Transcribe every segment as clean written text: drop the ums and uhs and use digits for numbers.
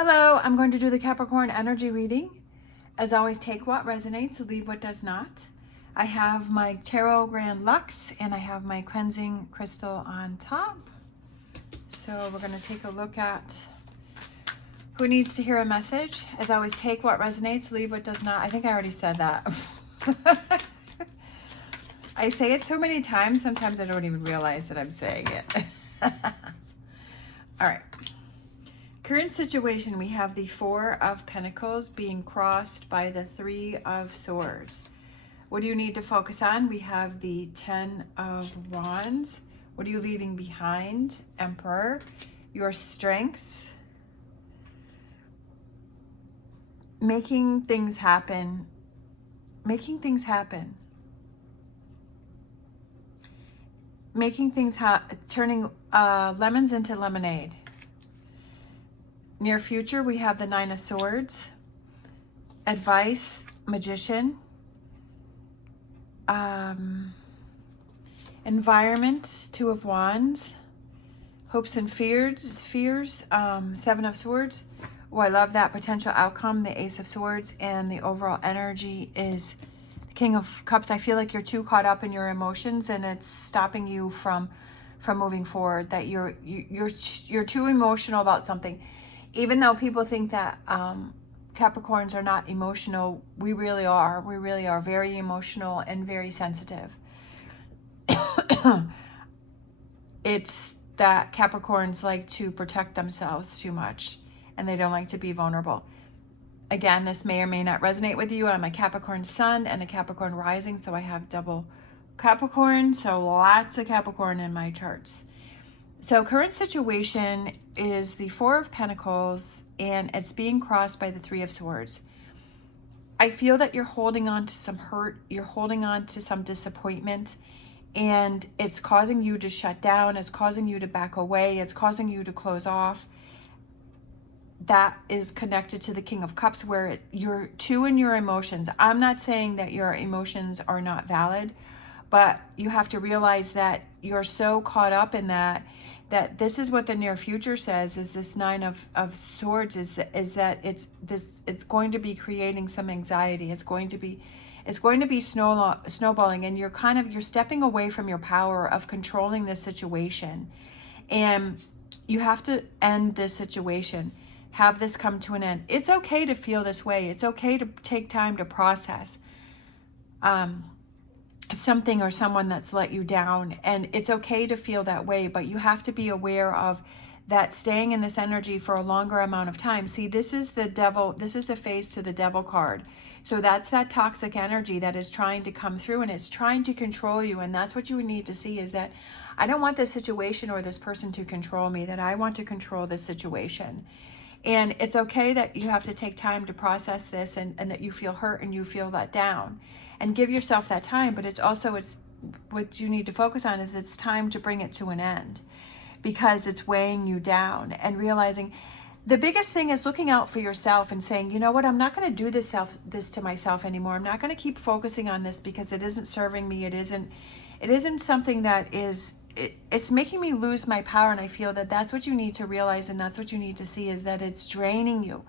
Hello, I'm going to do the Capricorn energy reading. As always, take what resonates, leave what does not. I have my Tarot Grand Lux and I have my cleansing crystal on top. So we're going to take a look at who needs to hear a message. As always, take what resonates, leave what does not. I think I already said that. I say it so many times, sometimes I don't even realize that I'm saying it. All right. Current situation, we have the Four of Pentacles being crossed by the Three of Swords. What do you need to focus on? We have the Ten of Wands. What are you leaving behind? Emperor. Your strengths. Making things happen. Making things happen. Making things turning lemons into lemonade. Near future, we have the Nine of Swords, advice, magician, environment, Two of Wands, hopes and fears, Seven of Swords. Oh, I love that potential outcome, the Ace of Swords, and the overall energy is the King of Cups. I feel like you're too caught up in your emotions and it's stopping you from moving forward, that you're too emotional about something. Even though people think that Capricorns are not emotional, we really are. We really are very emotional and very sensitive. It's that Capricorns like to protect themselves too much and they don't like to be vulnerable. Again, this may or may not resonate with you. I'm a Capricorn sun and a Capricorn rising, so I have double Capricorn, so lots of Capricorn in my charts. So current situation is the Four of Pentacles and it's being crossed by the Three of Swords. I feel that you're holding on to some hurt, you're holding on to some disappointment, and it's causing you to shut down, it's causing you to back away, it's causing you to close off. That is connected to the King of Cups, where you're too in your emotions. I'm not saying that your emotions are not valid, but you have to realize that you're so caught up in that this is what the near future says, is this Nine of Swords is that it's going to be creating some anxiety. It's going to be snowballing, and you're stepping away from your power of controlling this situation. And you have to end this situation, have this come to an end. It's okay to feel this way. It's okay to take time to process something or someone that's let you down, and it's okay to feel that way, but you have to be aware of that staying in this energy for a longer amount of time. See, this is the devil, this is the face to the devil card. So that's that toxic energy that is trying to come through and it's trying to control you. And that's what you need to see, is that I don't want this situation or this person to control me, that I want to control this situation. And it's okay that you have to take time to process this, and that you feel hurt and you feel let down, and give yourself that time. But it's what you need to focus on is it's time to bring it to an end, because it's weighing you down. And realizing the biggest thing is looking out for yourself and saying, you know what, I'm not going to do this to myself anymore. I'm not going to keep focusing on this because it isn't serving me. It isn't something that is, it's making me lose my power. And I feel that that's what you need to realize, and that's what you need to see, is that it's draining you.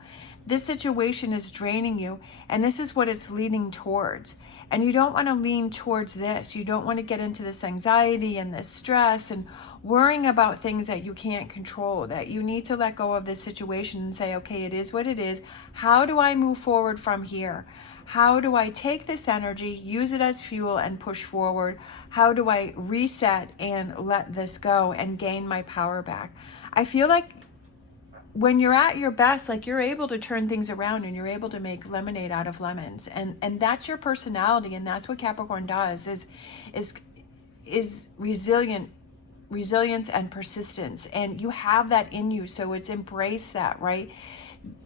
This situation is draining you, and this is what it's leading towards. And you don't want to lean towards this. You don't want to get into this anxiety and this stress and worrying about things that you can't control, that you need to let go of this situation and say, okay, it is what it is. How do I move forward from here? How do I take this energy, use it as fuel, and push forward? How do I reset and let this go and gain my power back? I feel like when you're at your best, like, you're able to turn things around and you're able to make lemonade out of lemons. And that's your personality, and that's what Capricorn does, is resilience and persistence. And you have that in you, so it's embrace that, right?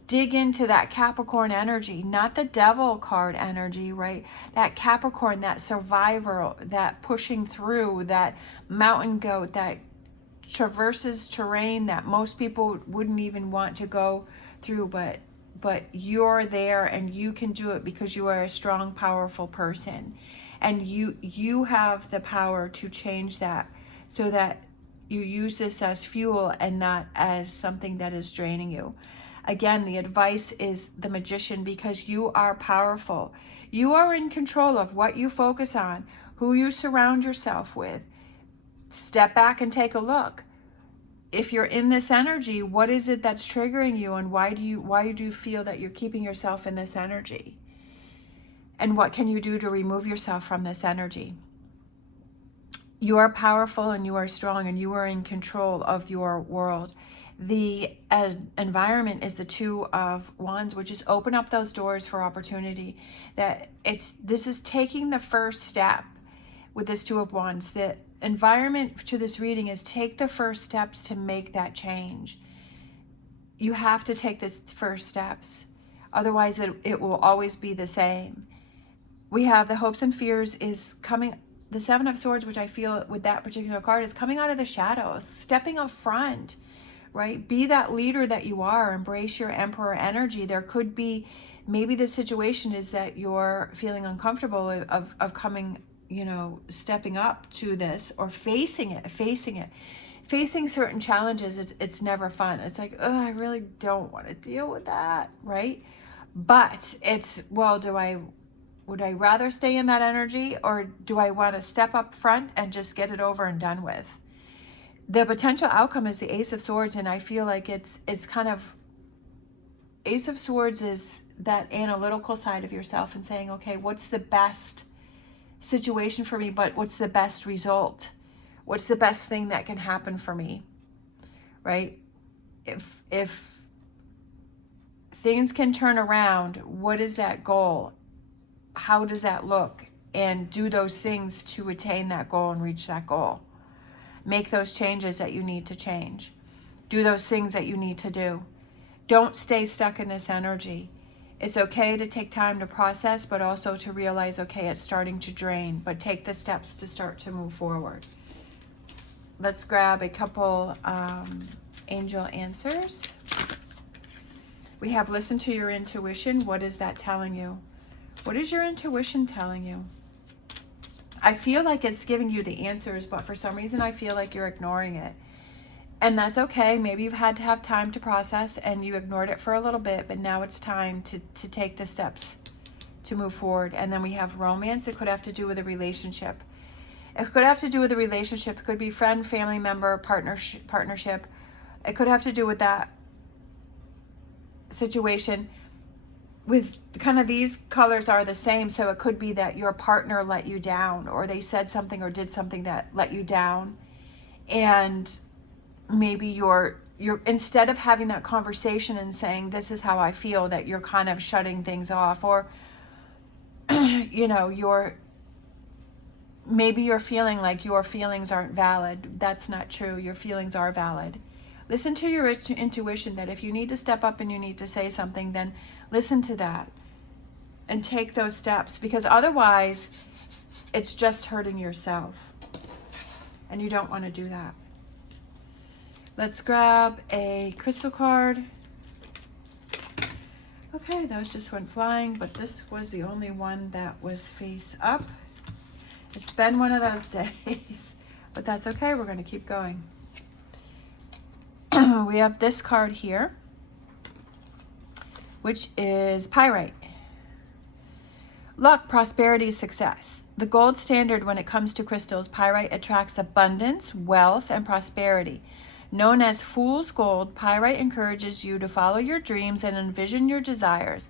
Dig into that Capricorn energy, not the devil card energy, right? That Capricorn, that survivor, that pushing through, that mountain goat, that traverses terrain that most people wouldn't even want to go through, but you're there and you can do it because you are a strong, powerful person, and you have the power to change that, so that you use this as fuel and not as something that is draining you. Again, the advice is the Magician, because you are powerful. You are in control of what you focus on, who you surround yourself with. Step back and take a look. If you're in this energy, what is it that's triggering you, and why do you feel that you're keeping yourself in this energy? And what can you do to remove yourself from this energy? You are powerful and you are strong and you are in control of your world. The environment is the Two of Wands, which is open up those doors for opportunity. This is taking the first step with this Two of Wands. The environment to this reading is take the first steps to make that change. You have to take this first steps. Otherwise, it will always be the same. We have the hopes and fears is coming. The Seven of Swords, which I feel with that particular card, is coming out of the shadows, stepping up front, right? Be that leader that you are. Embrace your Emperor energy. There could be, maybe the situation is that you're feeling uncomfortable of coming, stepping up to this, or facing certain challenges. It's never fun. It's like, oh, I really don't want to deal with that, right? But it's, well, would I rather stay in that energy, or do I want to step up front and just get it over and done with? The potential outcome is the Ace of Swords, and I feel like it's kind of, Ace of Swords is that analytical side of yourself and saying, okay, what's the best situation for me, but what's the best result? What's the best thing that can happen for me, right? If things can turn around, what is that goal? How does that look? And do those things to attain that goal and reach that goal. Make those changes that you need to change. Do those things that you need to do. Don't stay stuck in this energy. It's okay to take time to process, but also to realize, okay, it's starting to drain, but take the steps to start to move forward. Let's grab a couple angel answers. We have listen to your intuition. What is that telling you? What is your intuition telling you? I feel like it's giving you the answers, but for some reason I feel like you're ignoring it. And that's okay. Maybe you've had to have time to process and you ignored it for a little bit, but now it's time to take the steps to move forward. And then we have romance. It could have to do with a relationship. It could have to do with a relationship. It could be friend, family member, partnership. It could have to do with that situation. With kind of these colors are the same, so it could be that your partner let you down, or they said something or did something that let you down, and maybe you're instead of having that conversation and saying, this is how I feel, that you're kind of shutting things off, or maybe you're feeling like your feelings aren't valid. That's not true. Your feelings are valid. Listen to your intuition, that if you need to step up and you need to say something, then listen to that and take those steps, because otherwise it's just hurting yourself and you don't want to do that. Let's grab a crystal card. Okay, those just went flying, but this was the only one that was face up. It's been one of those days, but that's okay. We're going to keep going. We have this card here, which is Pyrite. Luck, prosperity, success. The gold standard when it comes to crystals, pyrite attracts abundance, wealth, and prosperity. Known as fool's gold, pyrite encourages you to follow your dreams and envision your desires.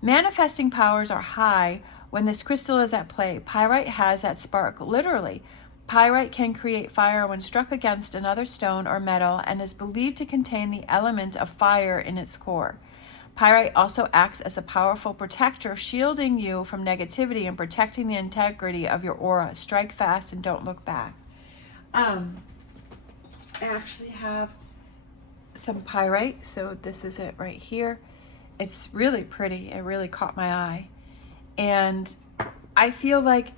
Manifesting powers are high when this crystal is at play. Pyrite has that spark, literally. Pyrite can create fire when struck against another stone or metal and is believed to contain the element of fire in its core. Pyrite also acts as a powerful protector, shielding you from negativity and protecting the integrity of your aura. Strike fast and don't look back. I actually have some pyrite, so this is it right here. It's really pretty. It really caught my eye. And I feel like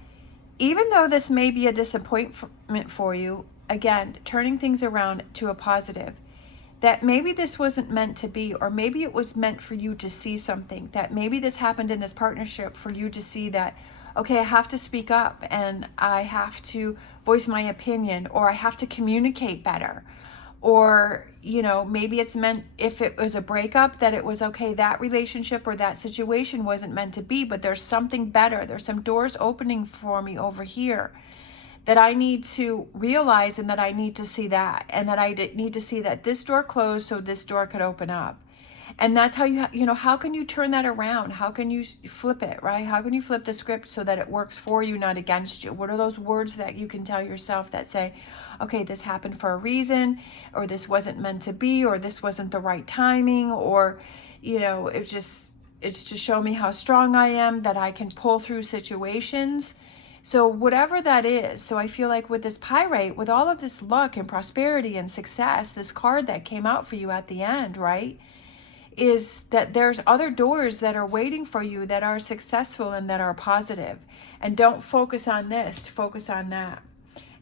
even though this may be a disappointment for you, again, turning things around to a positive, that maybe this wasn't meant to be, or maybe it was meant for you to see something, that maybe this happened in this partnership for you to see that, okay, I have to speak up and I have to voice my opinion, or I have to communicate better, Or, you know, maybe it's meant, if it was a breakup, that it was okay, that relationship or that situation wasn't meant to be, but there's something better. There's some doors opening for me over here that I need to realize, and that I need to see that, and that I need to see that this door closed so this door could open up. And that's how you know, how can you turn that around? How can you flip it, right? How can you flip the script so that it works for you, not against you? What are those words that you can tell yourself that say, okay, this happened for a reason, or this wasn't meant to be, or this wasn't the right timing, or, you know, it's to show me how strong I am, that I can pull through situations. So whatever that is. So I feel like with this pyrite, with all of this luck and prosperity and success, this card that came out for you at the end, right, is that there's other doors that are waiting for you that are successful and that are positive. And don't focus on this, focus on that.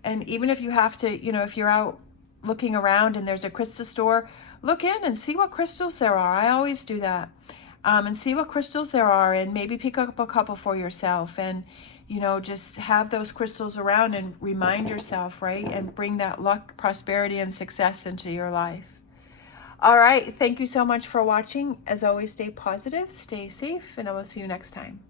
And even if you have to, you know, if you're out looking around and there's a crystal store, look in and see what crystals there are. I always do that. And see what crystals there are, and maybe pick up a couple for yourself, and, you know, just have those crystals around and remind yourself, right? And bring that luck, prosperity, and success into your life. All right. Thank you so much for watching. As always, stay positive, stay safe, and I will see you next time.